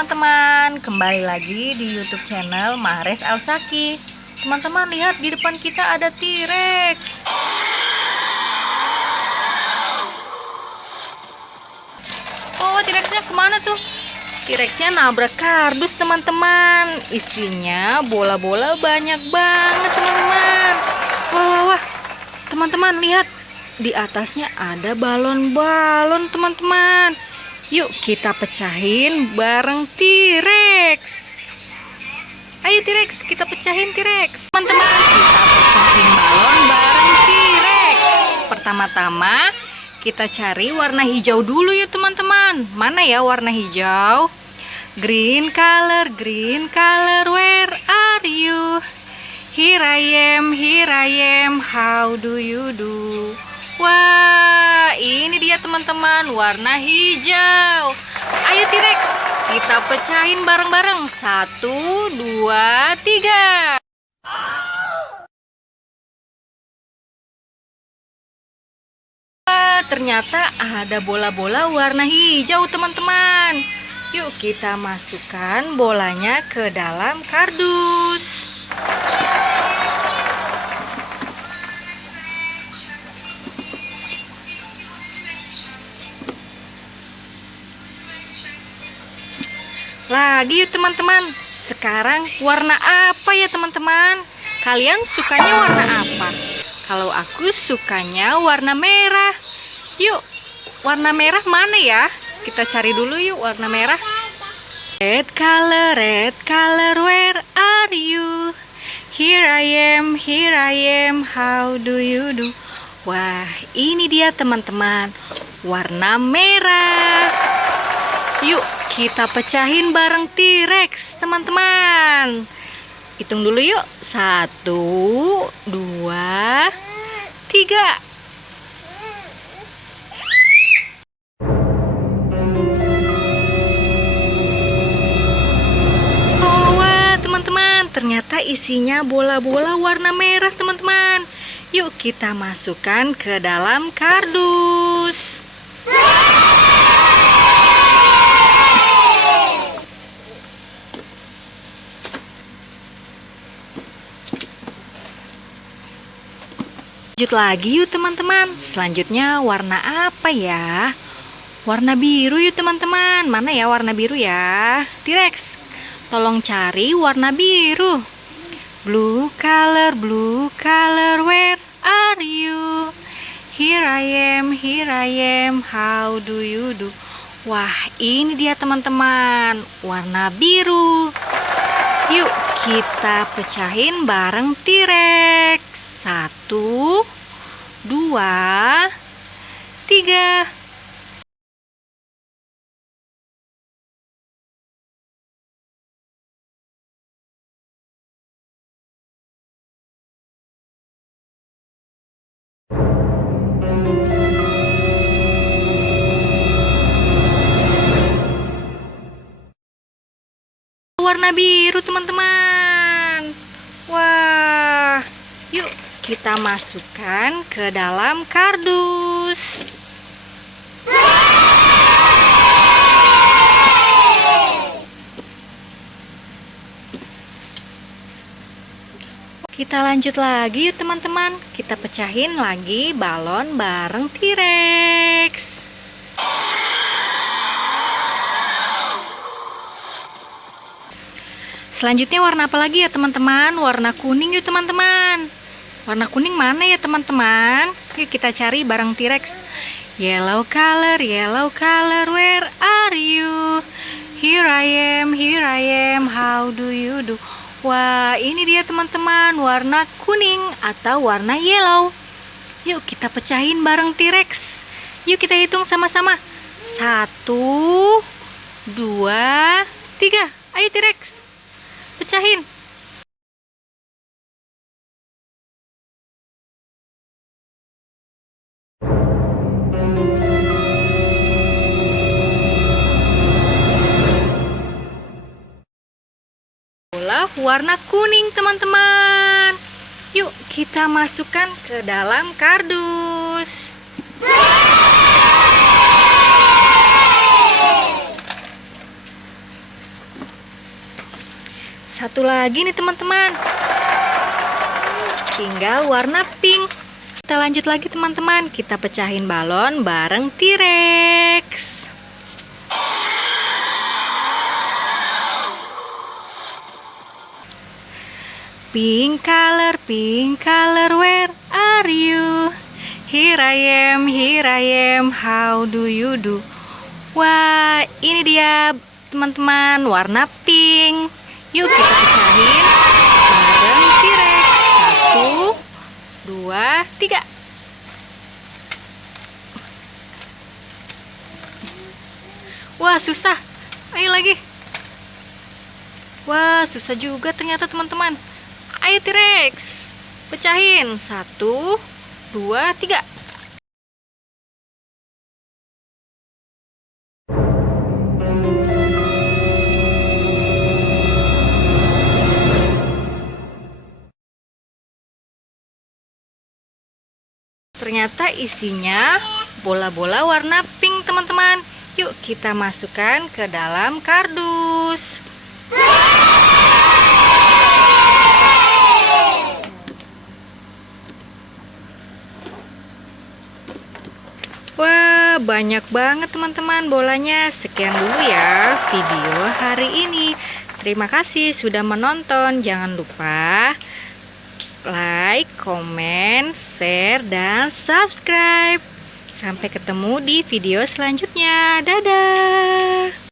teman-teman, kembali lagi di YouTube channel Mahrez Alsaki. Teman-teman lihat di depan kita ada T-Rex. Oh, T-Rexnya kemana tuh? T-Rexnya nabrak kardus teman-teman. Isinya bola-bola banyak banget teman-teman. Wah, teman-teman lihat, di atasnya ada balon-balon teman-teman. Yuk kita pecahin bareng T-Rex. Ayo T-Rex, kita pecahin T-Rex. Teman-teman, kita pecahin balon bareng T-Rex. Pertama-tama kita cari warna hijau dulu yuk teman-teman. Mana ya warna hijau? Green color, where are you? Here I am, how do you do? Wah, ini dia teman-teman, warna hijau. Ayo T-Rex, kita pecahin bareng-bareng. 1, 2, 3. Wah, ternyata ada bola-bola warna hijau teman-teman. Yuk kita masukkan bolanya ke dalam kardus. Lagi yuk teman-teman. Sekarang warna apa ya teman-teman? Kalian sukanya warna apa? Kalau aku sukanya warna merah. Yuk, warna merah mana ya? Kita cari dulu yuk warna merah. Red color, where are you? Here I am, how do you do? Wah, ini dia teman-teman, warna merah. Yuk kita pecahin bareng T-Rex teman-teman. Hitung dulu yuk. 1, 2, 3. Oh wah teman-teman, ternyata isinya bola-bola warna merah teman-teman. Yuk kita masukkan ke dalam kardus. Lanjut lagi yuk teman-teman. Selanjutnya warna apa ya? Warna biru yuk teman-teman. Mana ya warna biru ya? T-Rex, tolong cari warna biru. Blue color, where are you? Here I am, how do you do? Wah, ini dia teman-teman, warna biru. Yuk kita pecahin bareng T-Rex. 1, 2, 3. Warna biru teman-teman. Wah, yuk kita masukkan ke dalam kardus. Kita lanjut lagi yuk teman-teman. Kita pecahin lagi balon bareng T-Rex. Selanjutnya warna apa lagi ya teman-teman? Warna kuning yuk teman-teman. Warna kuning mana ya teman-teman? Yuk kita cari bareng T-Rex. Yellow color, where are you? Here I am, how do you do? Wah, ini dia teman-teman, warna kuning atau warna yellow. Yuk kita pecahin bareng T-Rex. Yuk kita hitung sama-sama. 1, 2, 3. Ayo T-Rex, pecahin. Bola warna kuning teman-teman. Yuk kita masukkan ke dalam kardus. Satu lagi nih teman-teman. Tinggal warna pink. Kita lanjut lagi teman-teman. Kita pecahin balon bareng T-Rex. Pink color, where are you? Here I am, how do you do? Wah, ini dia teman-teman, warna pink. Yuk kita pecahin bareng T-Rex. 1, 2, 3. Wah, susah. Ayo lagi. Wah, susah juga ternyata teman-teman. Ayo T-Rex, pecahin. 1, 2, 3. Ternyata isinya bola-bola warna pink teman-teman. Yuk kita masukkan ke dalam kardus. Wah, banyak banget teman-teman bolanya. Sekian dulu ya video hari ini. Terima kasih sudah menonton. Jangan lupa like, comment, share, dan subscribe. Sampai ketemu di video selanjutnya. Dadah.